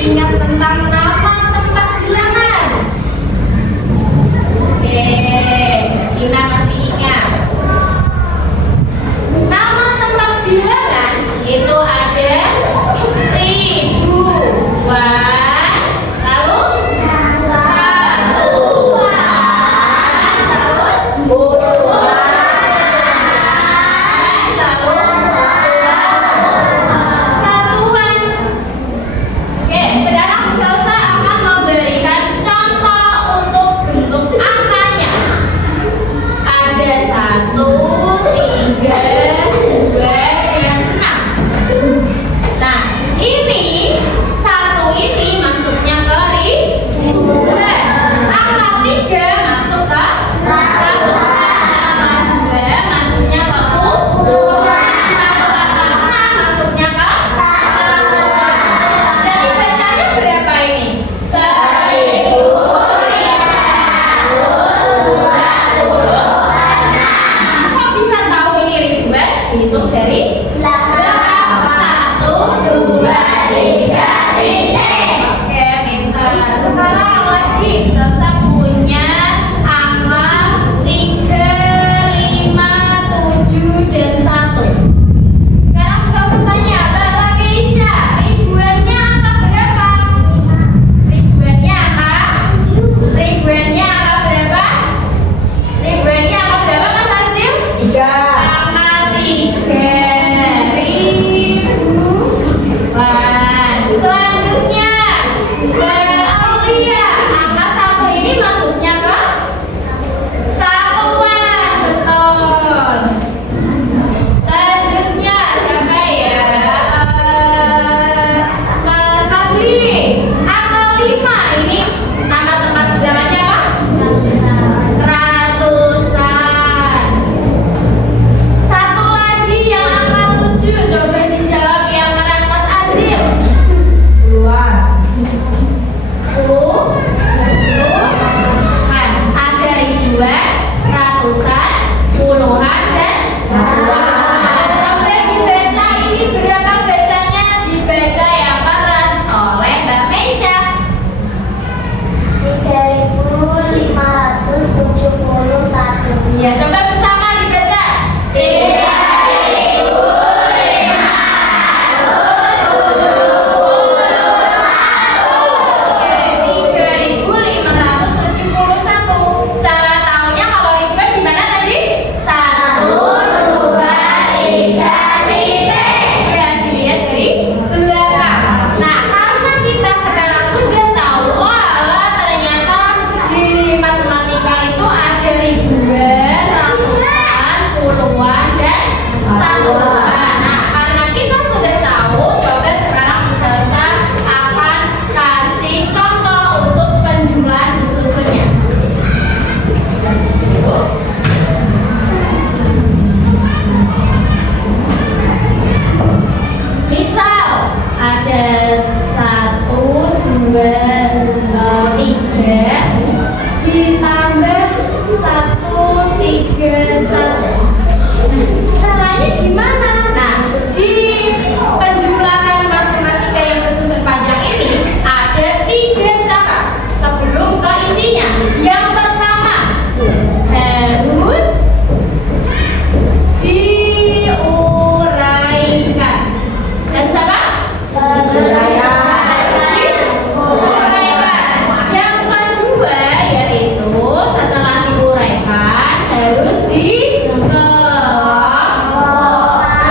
Ingat tentang nama tempat bilangan. Oke. 1, 3, 1. Caranya gimana? Nah, di penjumlahan matematika yang bersusun panjang ini ada 3 cara sebelum ke isinya. Yang pertama harus diuraikan. Harus apa? Yang kedua yaitu setelah diuraikan harus dikelompokkan.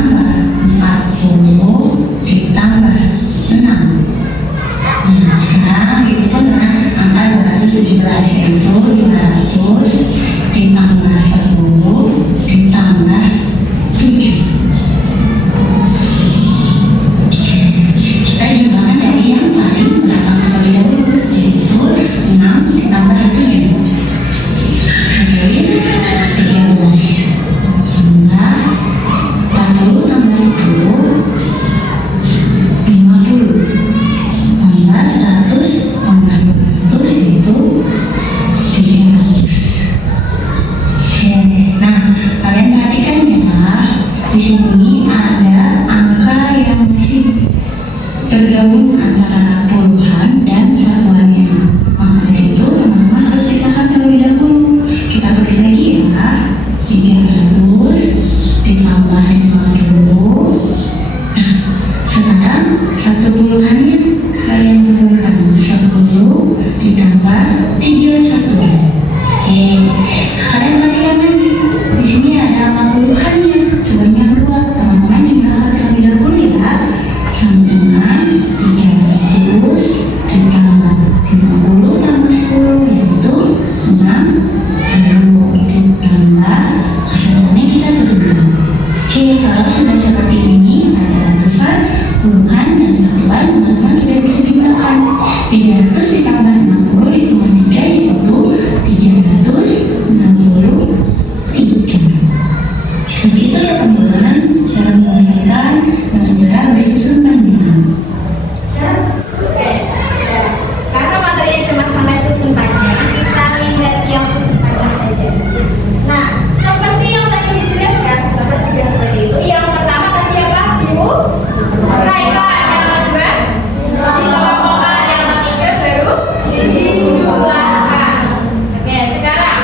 ditambah 40 ditambah 6. Nah, sekarang dihitungkan angka 217, yaitu 500 ditambah 10 ditambah 7. Kita hilangkan dari yang paling belakang terlebih dahulu, yaitu 6 ditambah 7. Jadi 13 tambah 40 tambah 10 50 tambah 100 tambah 200 yaitu 300. Oke, nah kalian perhatikan ya, di sini ada angka yang masih tergabung antara puluhan dan satuannya. Maka dari itu teman-teman harus pisahkan terlebih dahulu. Kita tulis lagi ya, 300 ditambah 50. Nah, sekarang satu puluhannya kalian tuliskan 10 ditambah 31. Oke, kalian perhatikan lagi, di sini ada angka puluhannya sebanyak 2. Teman-teman jumlahkan terlebih dahulu ya, sama dengan 300 ditambah 50 tambah 10 yaitu 60 ditambah satuannya kita turunkan. Oke, kalau sudah seperti ini ada ratusan, puluhan, dan satuan, teman-teman sudah bisa jumlahkan. 300 ditambah 60 ditambah 3 yaitu 363. Begitu ya teman-teman, cara menyelesaikan dengan cara bersusun panjang. Karena materinya cuma sampai susun panjang, kita lihat yang susun panjang saja. Nah, seperti yang tadi dijelaskan, sahabat juga seperti itu. Yang pertama tadi apa? Diuraikan. Yang kedua, dikelompokkan. Yang ketiga baru dijumlahkan. Oke, sekarang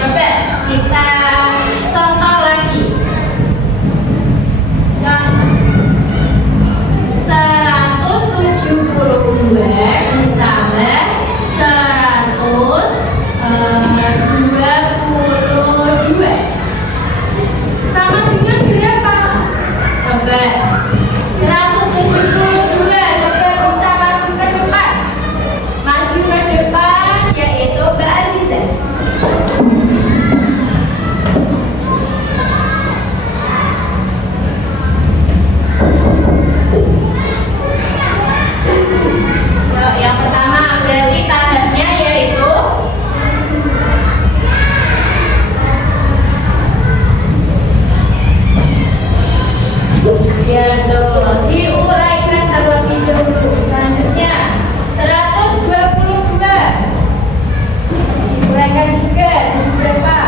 coba kita contoh lagi. Contoh 172 ditambah 122 sama dengan berapa? Coba 172, coba bisa maju ke depan. Maju ke depan, yaitu Mbak Azizah. Yang pertama berarti tahapnya yaitu diuraikan terlebih dahulu. Selanjutnya 122 diuraikan juga jadi berapa?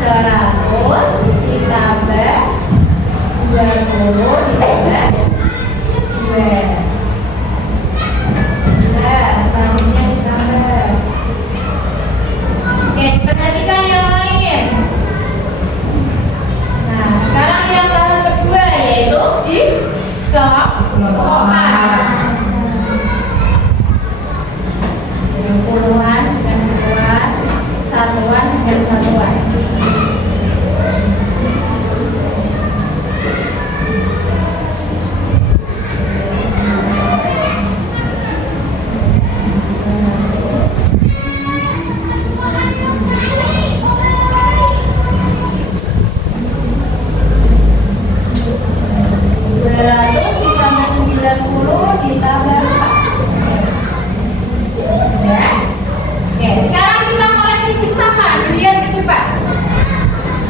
100 ditambah 20 ditambah 2. Nah, selanjutnya ditambah. Oke, perhatikan yang lain. Nah, sekarang yang tahap kedua yaitu dikelompokkan. Puluhan dengan puluhan, satuan dengan satuan. Ditambah 4. Ya. Oke, sekarang kita koleksi bersama. Dilihat ke depan.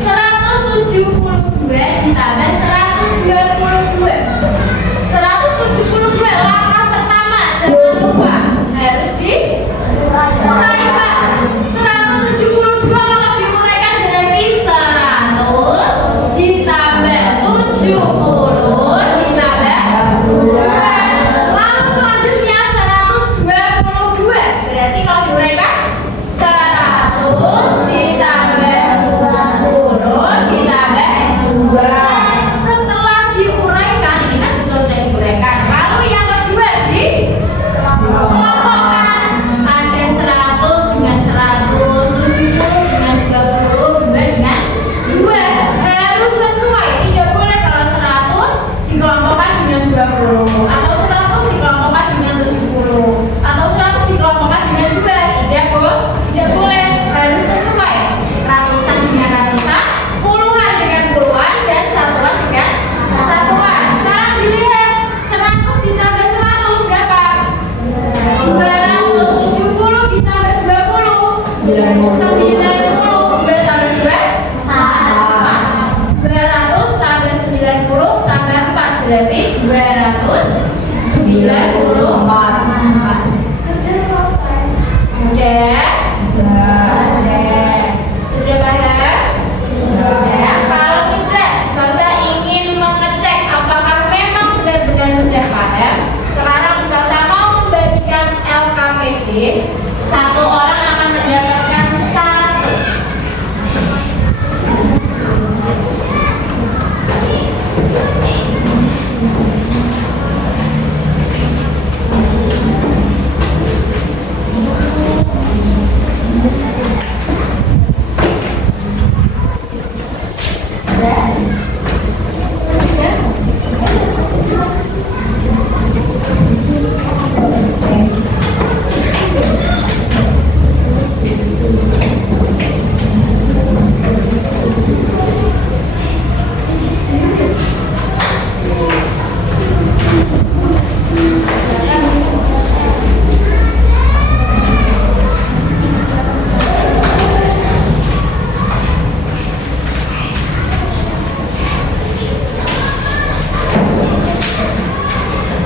172 ditambah 122. 172 langkah pertama, jangan lupa harus diuraikan. 172 kalau diuraikan berarti 100 ditambah 70 ditambah 2. Lalu selanjutnya 122 berarti kalau diuraikan 100 ditambah 20 ditambah 2. Setelah diuraikan 94. Sudah selesai. Udah? Udah. Sudah paham? Sudah. Kalau sudah, Salsa ingin mengecek apakah memang benar-benar sudah paham. Sekarang Salsa mau membagikan LKPD. Satu orang akan mendapatkan satu.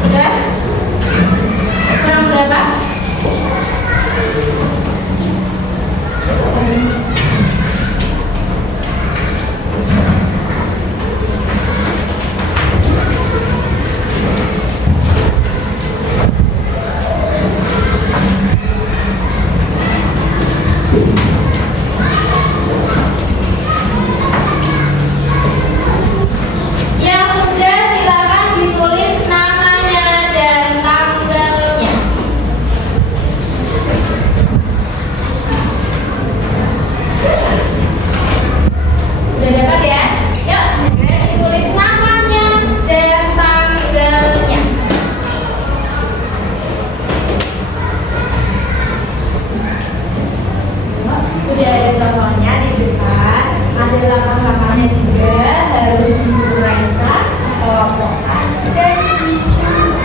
Sudah? Kurang berapa? Yang sudah silakan ditulis namanya dan tanggalnya. Sudah dapat ya? Yuk, segera ditulis namanya dan tanggalnya. Sudah ada contohnya di depan, ada langkah-langkahnya juga, harus diuraikan, kelompokkan, dan dicoba.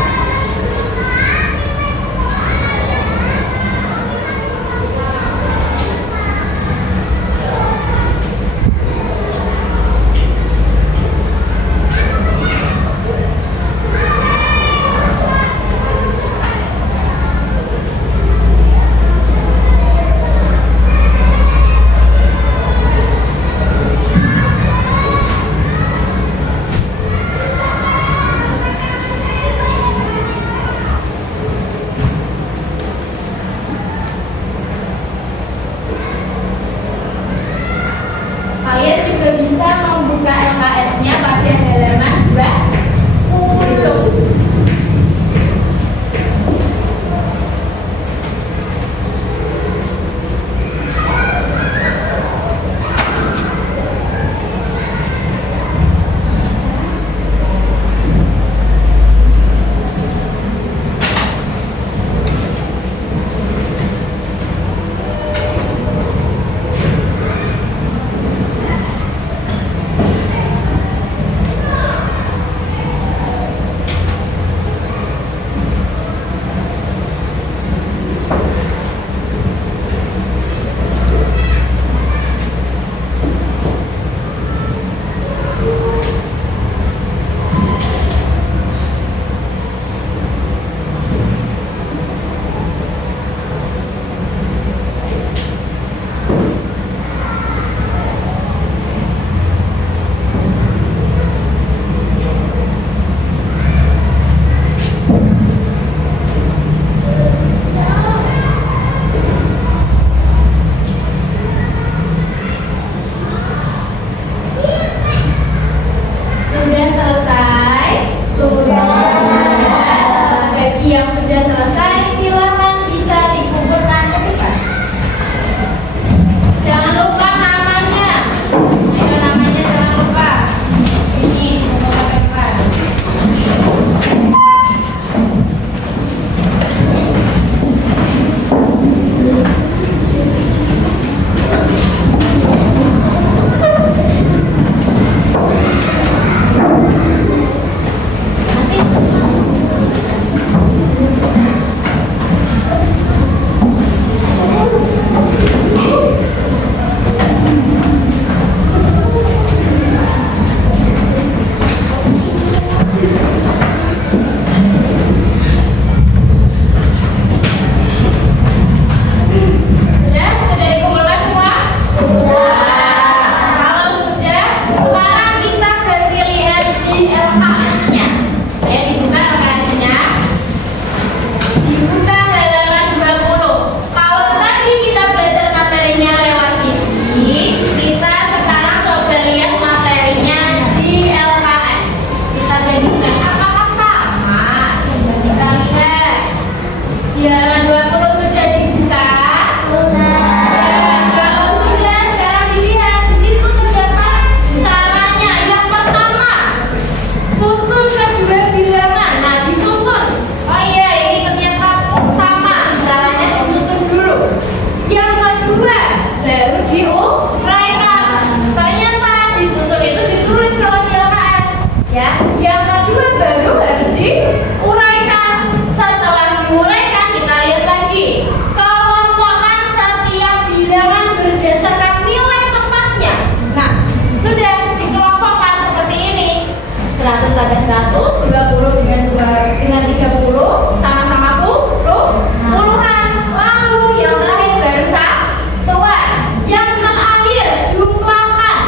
tambah 100, 20 dengan 30 sama-sama puluhan. Lalu yang terakhir baru satuan. Yang terakhir jumlahkan.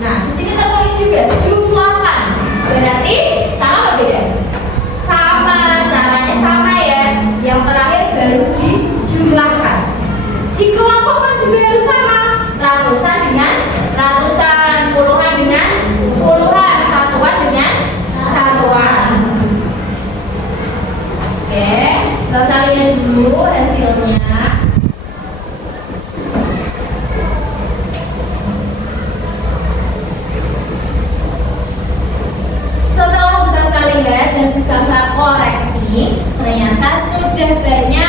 Nah, di sini saya tulis juga jumlahkan. Berarti sama apa beda? Sama, caranya sama ya. Yang terakhir baru dijumlahkan. Dikelompokkan juga harus sama. Ratusan dengan ratusan, puluhan dengan puluhan, satuan dengan satuan. Oke, saya lihat dulu hasilnya. Setelah bisa saya lihat dan bisa saya koreksi, ternyata sudah banyak